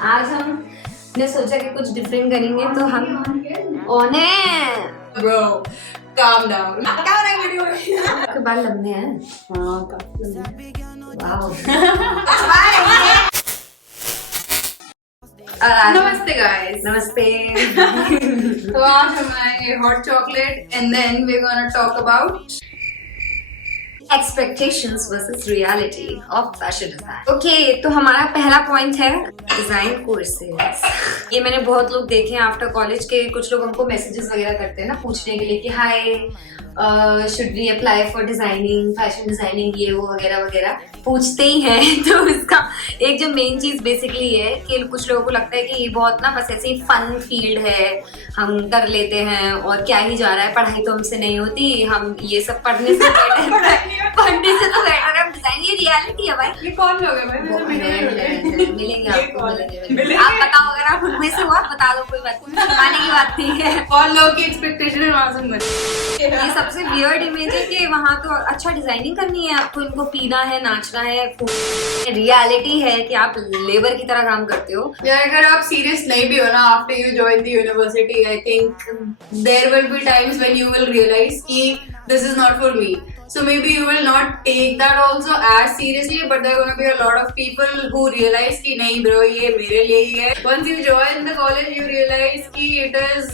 आज हमने सोचा कि कुछ डिफरेंट करेंगे, तो हम ओने ब्रो calm down. क्या हो रहा है वीडियो में? आपके बाल लंबे हैं। हाँ काफी लंबे। वाओ। नमस्ते गाइस। नमस्ते। तो आज हम आएंगे hot chocolate and then we gonna talk about expectations versus reality of fashion design. Okay, तो हमारा पहला पॉइंट है डिजाइन कोर्सेज। ये मैंने बहुत लोग देखे हैं आफ्टर कॉलेज के, कुछ लोग हमको मैसेजेस वगैरह करते हैं ना पूछने के लिए कि hi should we apply for designing, fashion designing, ये वो वगैरह वगैरह पूछते ही हैं। तो इसका एक जो मेन चीज बेसिकली है कि कुछ लोगों को लगता है कि ये बहुत ना बस ऐसे ही फन फील्ड है, हम कर लेते हैं और क्या ही जा रहा है, पढ़ाई तो हमसे नहीं होती, हम ये सब पढ़ने से पढ़ने से तो बेटर है डिजाइन। ये रियलिटी है भाई। ये कौन लोग है भाई? मिलेंगे आपको, मिलेंगे। आप बताओ, अगर आप उनमें से हो आप बता दो, कोई बात नहीं, छुपाने की बात नहीं है। कौन लोग की एक्सपेक्टेशन है वहां से ये सबसे वियर्ड इमेज है कि वहाँ तो अच्छा डिजाइनिंग करनी है आपको, इनको पीना है, नाचना है। रियलिटी है कि आप लेबर की तरह काम करते हो। यार अगर आप सीरियस नहीं भी हो ना after you join the university, I think there will be times when you will realize कि this is not for me. So maybe you will not take that also as seriously, but there are going to be a lot of people who realize कि नहीं bro ये मेरे लिए ही है. Once you join the college, you realize कि it is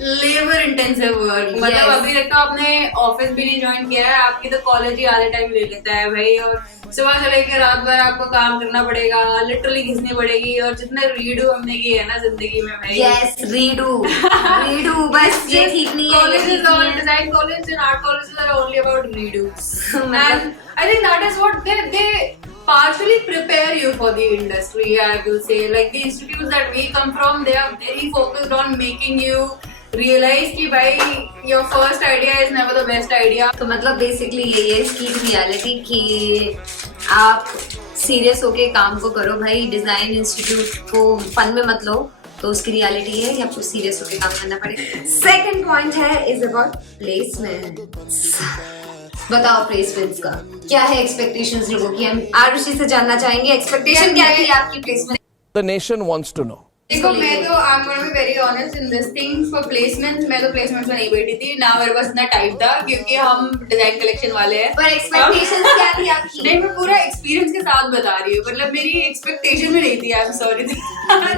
labor intensive work. मतलब अभी तक तो आपने ऑफिस भी नहीं ज्वाइन किया है, आपकी तो कॉलेज ही आधे टाइम ले लेता है भाई, और सुबह से लेकर रात भर आपको काम करना पड़ेगा, लिटरली घिसनी पड़ेगी. और जितने रीडू हमने किए है ना जिंदगी में भाई. यस, रीडू बस ये ठीक नहीं है. Colleges or design colleges and art colleges are only about redos. And I think that is what they partially prepare you for the industry, I will say. Like the institutes that we come from, they are very focused on making you realize कि भाई your first idea is never the best idea. तो मतलब basically ये है इसकी reality कि आप serious होके काम को करो भाई. डिजाइन इंस्टीट्यूट को फन में मत लो, तो उसकी रियलिटी है कि आपको सीरियस होके काम करना पड़ेगा. सेकंड पॉइंट है इज अबाउट प्लेसमेंट्स. बताओ प्लेसमेंट्स का क्या है एक्सपेक्टेशंस लोगों की. हम आरुषि से जानना चाहेंगे एक्सपेक्टेशन क्या थी आपकी placement. The nation wants to know. देखो मैं तो I'm gonna be very honest in this thing. For placements मैं तो placements में नहीं बैठी थी ना, मेरे पास इतना टाइम था क्योंकि हम डिजाइन कलेक्शन वाले हैं. पर एक्सपेक्टेशंस क्या थी आपकी? नहीं, मैं पूरा एक्सपीरियंस के साथ बता रही हूँ. मतलब मेरी एक्सपेक्टेशन में नहीं थी. I am sorry.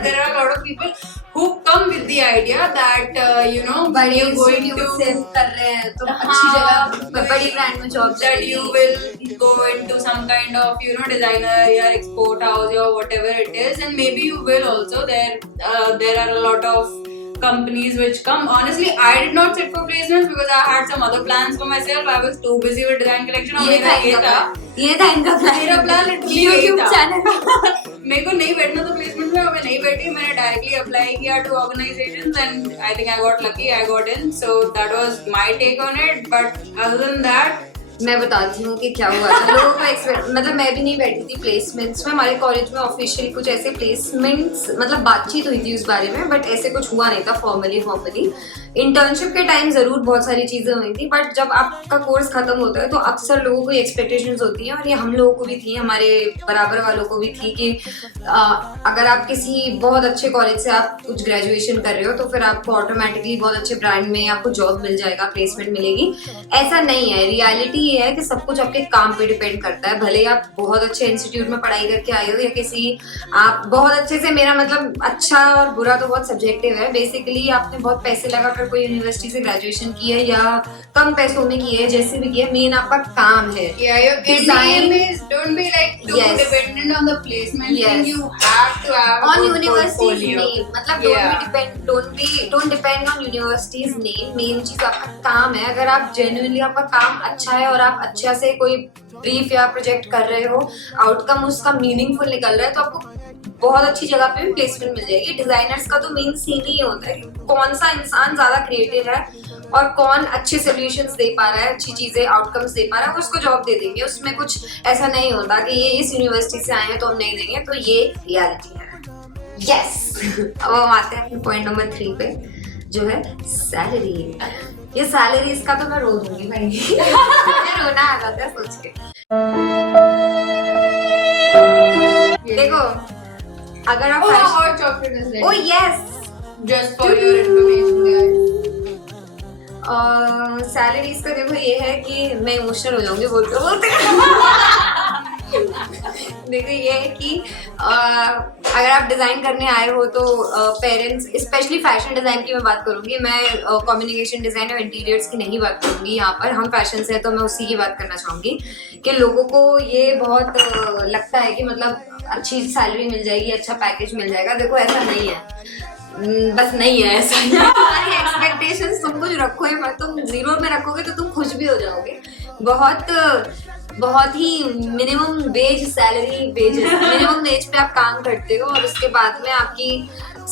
There are a lot of people who come with the idea that you know when you're going to save कर रहे हैं तो अच्छी जगह बड़ी ब्रांड में job, that you will go into some kind of you know designer or export house or whatever it is, and maybe you will also. There are a lot of companies which come. Honestly, I did not sit for placements because I had some other plans for myself. I was too busy with design collection. और मेरा ये था इनका plan. मेरा plan YouTube channel. मेरे को नहीं बैठना था प्लेसमेंट में, और मैं नहीं बैठी. मैंने डायरेक्टली अप्लाई किया to organisations and I think I got lucky. I got in. So that was my take on it. But other than that मैं बताती हूँ कि क्या हुआ था. लोगों को मतलब मैं भी नहीं बैठी थी प्लेसमेंट्स में. हमारे कॉलेज में ऑफिशियली कुछ ऐसे प्लेसमेंट्स मतलब बातचीत हुई थी उस बारे में, बट ऐसे कुछ हुआ नहीं था फॉर्मली. इंटर्नशिप के टाइम जरूर बहुत सारी चीजें हुई थी, बट जब आपका कोर्स खत्म होता है तो अक्सर लोगों को एक्सपेक्टेशंस होती हैं, और ये हम लोगों को भी थी, हमारे बराबर वालों को भी थी कि अगर आप किसी बहुत अच्छे कॉलेज से आप कुछ ग्रेजुएशन कर रहे हो तो फिर आपको ऑटोमेटिकली बहुत अच्छे ब्रांड में आपको जॉब मिल जाएगा, प्लेसमेंट मिलेगी. ऐसा नहीं है. रियलिटी ये है कि सब कुछ आपके काम पे डिपेंड करता है. भले आप बहुत अच्छे इंस्टीट्यूट में पढ़ाई करके आए हो या किसी आप बहुत अच्छे से, मेरा मतलब अच्छा और बुरा तो बहुत सब्जेक्टिव है. बेसिकली आपने बहुत पैसे लगाकर कोई यूनिवर्सिटी से ग्रेजुएशन की है या कम पैसों में की है, जैसे भी की है, मेन आपका काम है. Design is don't be like too dependent on the placement thing. You have to have on a university's portfolio. name. मतलब don't depend on university's name. Main चीज आपका काम है. अगर आप जेन्युइनली आपका काम अच्छा है और आप अच्छा से कोई ब्रीफ या प्रोजेक्ट कर रहे हो, आउटकम उसका मीनिंगफुल निकल रहा है, तो आपको बहुत अच्छी जगह पे भी प्लेसमेंट मिल जाएगी. डिजाइनर्स का तो मेन सीन ही होता है कौन सा इंसान ज्यादा क्रिएटिव है और कौन अच्छे सोल्यूशंस दे पा रहा है, अच्छी चीजें आउटकम्स दे पा रहा है, उसको जॉब दे देंगे. उसमें कुछ ऐसा नहीं होता कि ये इस यूनिवर्सिटी से आए हैं तो हम नहीं देंगे. तो ये रियलिटी है. यस. अब हम आते हैं पॉइंट नंबर 3 पे, जो है सैलरी. ये सैलरी इसका तो मैं रो दूंगी भाई. मुझे रोना आ जाता है सोच के. देखो अगर आप Oh, hot chocolate is ready. O yes Just for your information, guys. Salaries का देखो ये है कि मैं इमोशनल हो जाऊंगी बोलते बोलते देखो ये है कि अगर आप डिजाइन करने आए हो तो पेरेंट्स, स्पेशली फैशन डिजाइन की मैं बात करूंगी, मैं कम्युनिकेशन डिजाइन और इंटीरियर्स की नहीं बात करूंगी यहाँ पर। हम फैशन से है तो मैं उसी की बात करना चाहूंगी कि लोगों को ये बहुत लगता है कि मतलब अच्छी सैलरी मिल जाएगी, अच्छा पैकेज मिल जाएगा। देखो ऐसा नहीं है, बस नहीं है ऐसा। तुम्हारी एक्सपेक्टेशंस तुम कुछ रखो ही मत, तुम जीरो में रखोगे तो तुम खुश भी हो जाओगे। बहुत ही minimum wage salary, minimum wage पे आप काम करते हो और उसके बाद में आपकी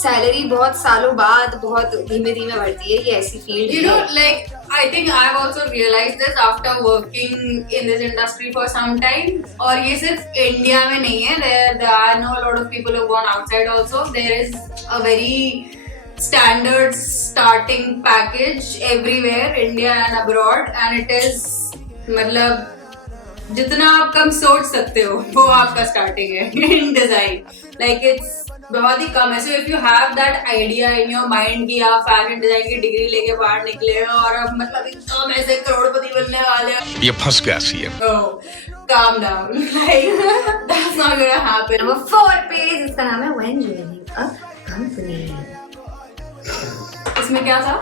सैलरी बहुत सालों बाद बहुत धीमे धीमे बढ़ती है। ये ऐसी field You know, like I think I've also realized this after working in this industry for some time. और ये सिर्फ इंडिया में नहीं है, there I know a lot of people who've gone outside also. There is a very standard starting package everywhere, India and abroad, and it is मतलब जितना आप कम सोच सकते हो वो आपका स्टार्टिंग है इन डिजाइन। लाइक इट्स बहुत ही कम है। So if you have that idea in your mind कि आप फैशन डिजाइन की डिग्री लेके बाहर निकले हो और अब मतलब एकदम ऐसे करोड़पति बनने वाले हो, ये फंस गया सी है। calm down. Like that's not gonna happen. Number 4 page, इसका नाम है When Joining a Company। इसमें क्या था?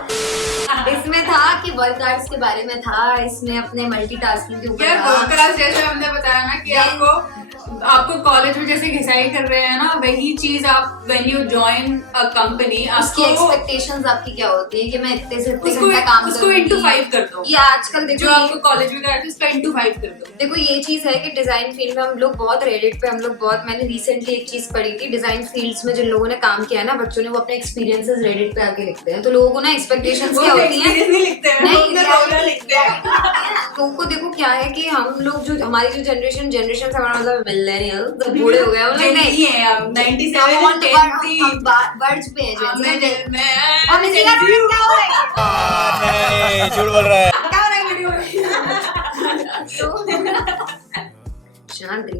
इसमें था कि वर्क आवर्स के बारे में था, इसमें अपने मल्टीटास्किंग के ऊपर यार था। वर्कर्स जैसे हमने बताया ना कि आपको कॉलेज में जैसे घिसाई कर रहे हैं ना, वही चीज आप when you join a company उसकी एक्सपेक्टेशंस आपकी क्या होती है कि मैं इतने से इतने घंटा काम उसको into 5 कर दो। ये आजकल देखो, जो आपको कॉलेज में कराते उसका into 5 कर दो। देखो ये चीज है कि डिजाइन फील्ड में हम लोग बहुत रेडिट पे, हम लोग बहुत, मैंने रिसेंटली एक चीज पढ़ी थी, डिजाइन फील्ड्स में जिन लोगों ने काम किया है ना बच्चों ने, वो अपने एक्सपीरियंसेस रेडिट पे आके लिखते हैं। तो लोगों को ना एक्सपेक्टेशंस क्या होती है, नहीं लिखते हैं, नहीं, अपना रोल लिखते हैं। लोगों को देखो क्या है कि हम लोग जो हमारी जो जनरेशन से हमारा मतलब मिलेनियल बूढ़े हो गए हम लोग, नहीं है हम 97 हम वर्ड्स पे हैं हम इसी का क्या हो रहा है, नहीं, झूठ बोल रहा है। क्या हो रहा है वीडियो में? शांति।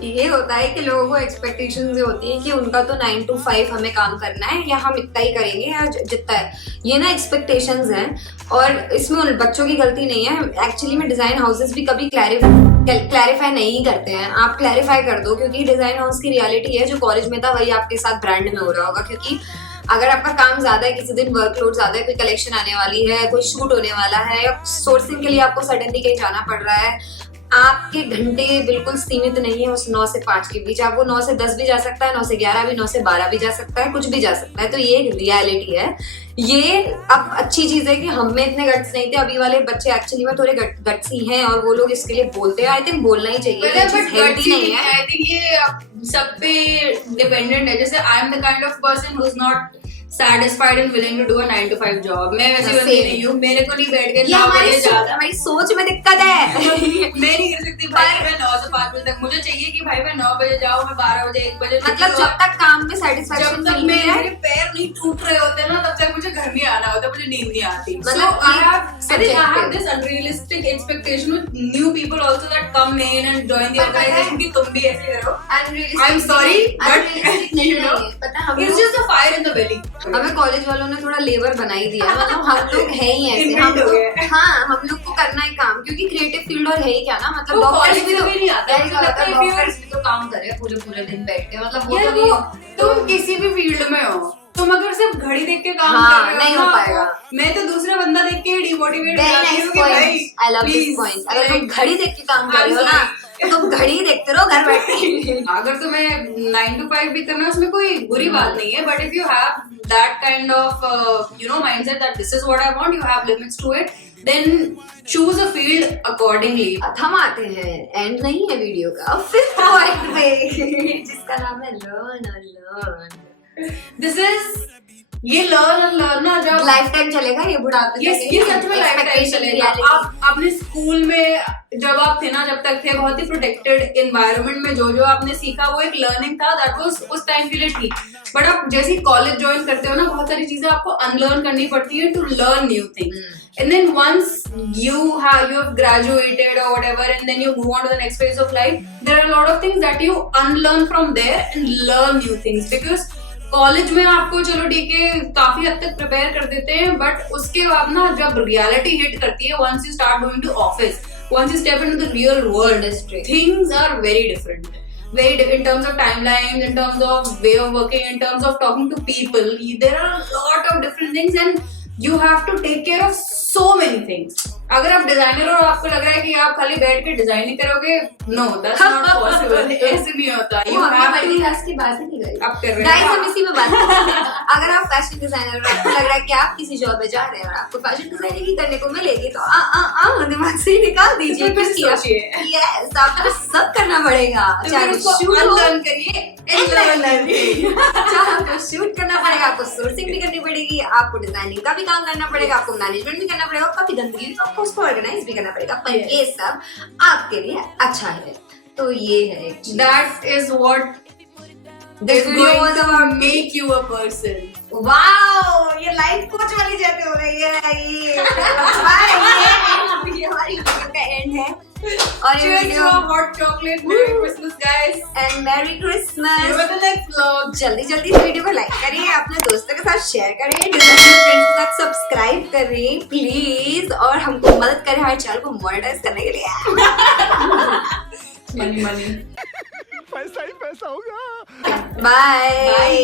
ये होता है कि लोगों को एक्सपेक्टेशंस ये होती है कि उनका तो 9 to 5 हमें काम करना है या हम इतना ही करेंगे या जितना है, ये ना एक्सपेक्टेशंस हैं। और इसमें उन बच्चों की गलती नहीं है, एक्चुअली में डिजाइन हाउसेस भी कभी क्लैरिफाई नहीं करते हैं। आप क्लैरिफाई कर दो, क्योंकि डिजाइन हाउस की रियलिटी है जो कॉलेज में था वही आपके साथ ब्रांड में हो रहा होगा। क्योंकि अगर आपका काम ज्यादा है, किसी दिन वर्कलोड ज्यादा है, कोई कलेक्शन आने वाली है, कोई शूट होने वाला है या सोर्सिंग के लिए आपको सडनली कहीं जाना पड़ रहा है, आपके घंटे बिल्कुल सीमित नहीं है उस 9 से 5 के बीच। आप वो 9 से 10 भी जा सकता है, 9 से 11 भी, 9 से 12 भी जा सकता है, कुछ भी जा सकता है। तो ये एक रियलिटी है। ये अब अच्छी चीज है कि हम में इतने गट्स नहीं थे, अभी वाले बच्चे एक्चुअली में थोड़े गट्सी हैं और वो लोग इसके लिए बोलते हैं। आई थिंक बोलना ही चाहिए, ये चीज हेल्दी नहीं है। आई थिंक ये सब पे डिपेंडेंट है। जैसे I am the kind of person who is not satisfied and willing to do a 9 to 5 job. मैं वैसी बंदी नहीं हूँ, मेरे को नहीं बैठ के 9 बजे जाना। हमारी सोच में दिक्कत है। मैं नहीं कर सकती भाई मैं 9 से 5 बजे तक, मुझे चाहिए कि भाई मैं 9 बजे जाऊँ, मैं 12 बजे 1 बजे, मतलब जब तक काम में सेटिस्फेक्शन जब तक मेरे पैर नहीं टूट रहे होते ना तब तक मुझे घर नहीं आना होता, मुझे नींद नहीं आती। मतलब I have this unrealistic expectation with new people also that come in and join the organization कि तुम भी ऐसे करो। I'm sorry, but you know, it's just a fire in the belly. हमें कॉलेज वालों ने थोड़ा लेबर बना ही दिया, मतलब हम लोग है ही ऐसे, हम लोग, हाँ हम लोग को करना है काम, क्योंकि क्रिएटिव फील्ड और है ही क्या ना, मतलब डॉक्टर्स भी नहीं आते, डॉक्टर्स भी तो काम करे पूरे दिन बैठ के, मतलब वो तो नहीं। तुम किसी भी फील्ड में हो, तुम अगर सिर्फ घड़ी देख के काम हाँ, कर रहे हो नहीं हो पाएगा। मैं तो दूसरा बंदा देख के demotivate Very nice point. I love this point. अगर तुम घड़ी देख के काम कर रहे हो ना, तो तुम घड़ी देखते रहो घर बैठ के। अगर तुम्हें 9 to 5 भी करना है उसमें कोई बुरी बात नहीं है, but if you have that kind of mindset that this is what I want, you have limits to it, then choose a field accordingly. अब हम आते हैं, एंड नहीं है वीडियो का, 5th पॉइंट पे जिसका नाम है लर्न और लर्न। This is ये लर्न ना जब लाइफ टाइम चलेगा ये बुढ़ापे ये सच में लाइफ टाइम चलेगा। आप अपने स्कूल में जब आप थे ना, जब तक थे, बहुत ही प्रोटेक्टेड एनवायरनमेंट में जो आपने सीखा वो एक लर्निंग था, दैट वाज उस टाइम के लिए ठीक। बट आप जैसे कॉलेज ज्वाइन करते हो ना, बहुत सारी चीजें आपको अनलर्न करनी पड़ती है to learn new things. And then once you have graduated or whatever, and then you move on to the next phase of life, there are a lot of things that you unlearn from there and learn new things. Because college में आपको चलो ठीक है काफी हद तक prepare कर देते हैं, बट उसके बाद ना जब रियलिटी हिट करती है, once you start going to office, once you step into the real world, things are very different. Very different in terms of timelines, in terms of way of working, in terms of talking to people. There are a lot of different things and you have to take care of so many things. अगर आप designer और आपको लग रहा है कि आप खाली बैठ के डिजाइन ही करोगे, नो दैट्स नॉट पॉसिबल। ऐसे नहीं होता। यू हैव टू क्लास की बात ही नहीं करी। आप कर रहे गाइस हैं हम इसी में बात कर रहे हैं। अगर आप फैशन डिजाइनर और आपको लग रहा है कि आप किसी जॉब में जा रहे हैं और आपको फैशन डिजाइनिंग ही करने को मिलेगी, तो दिमाग से ही निकाल दीजिए। फिर सोचिए, यस आपको सब करना पड़ेगा। चाहे उसको शूट अनलर्न करिए, चाहे आपको शूट करना पड़ेगा, आपको सोर्सिंग भी करनी पड़ेगी, आपको डिजाइनिंग का भी काम करना पड़ेगा, आपको मैनेजमेंट भी करना पड़ेगा, काफी गंदगी भी, तो आपको उसको ऑर्गेनाइज भी करना पड़ेगा, पर ये सब आपके लिए अच्छा है। तो ये है, that is what this video was to about make you a person. Wow, ये लाइफ कोच वाली जैसे हो रही है। ये हमारी वीडियो का एंड है और ये Cheers video to a hot chocolate. Merry Christmas, guys. And merry See you Christmas. in the next vlog. जल्दी जल्दी इस वीडियो को लाइक करिए, अपने दोस्तों के साथ शेयर करिए, डिजाइनर फ्रेंड्स के साथ सब्सक्राइब करिए प्लीज, और हमको मदद करें हमारे चैनल को मोनेटाइज करने के लिए। Money. पैसा ही पैसा होगा। बाय।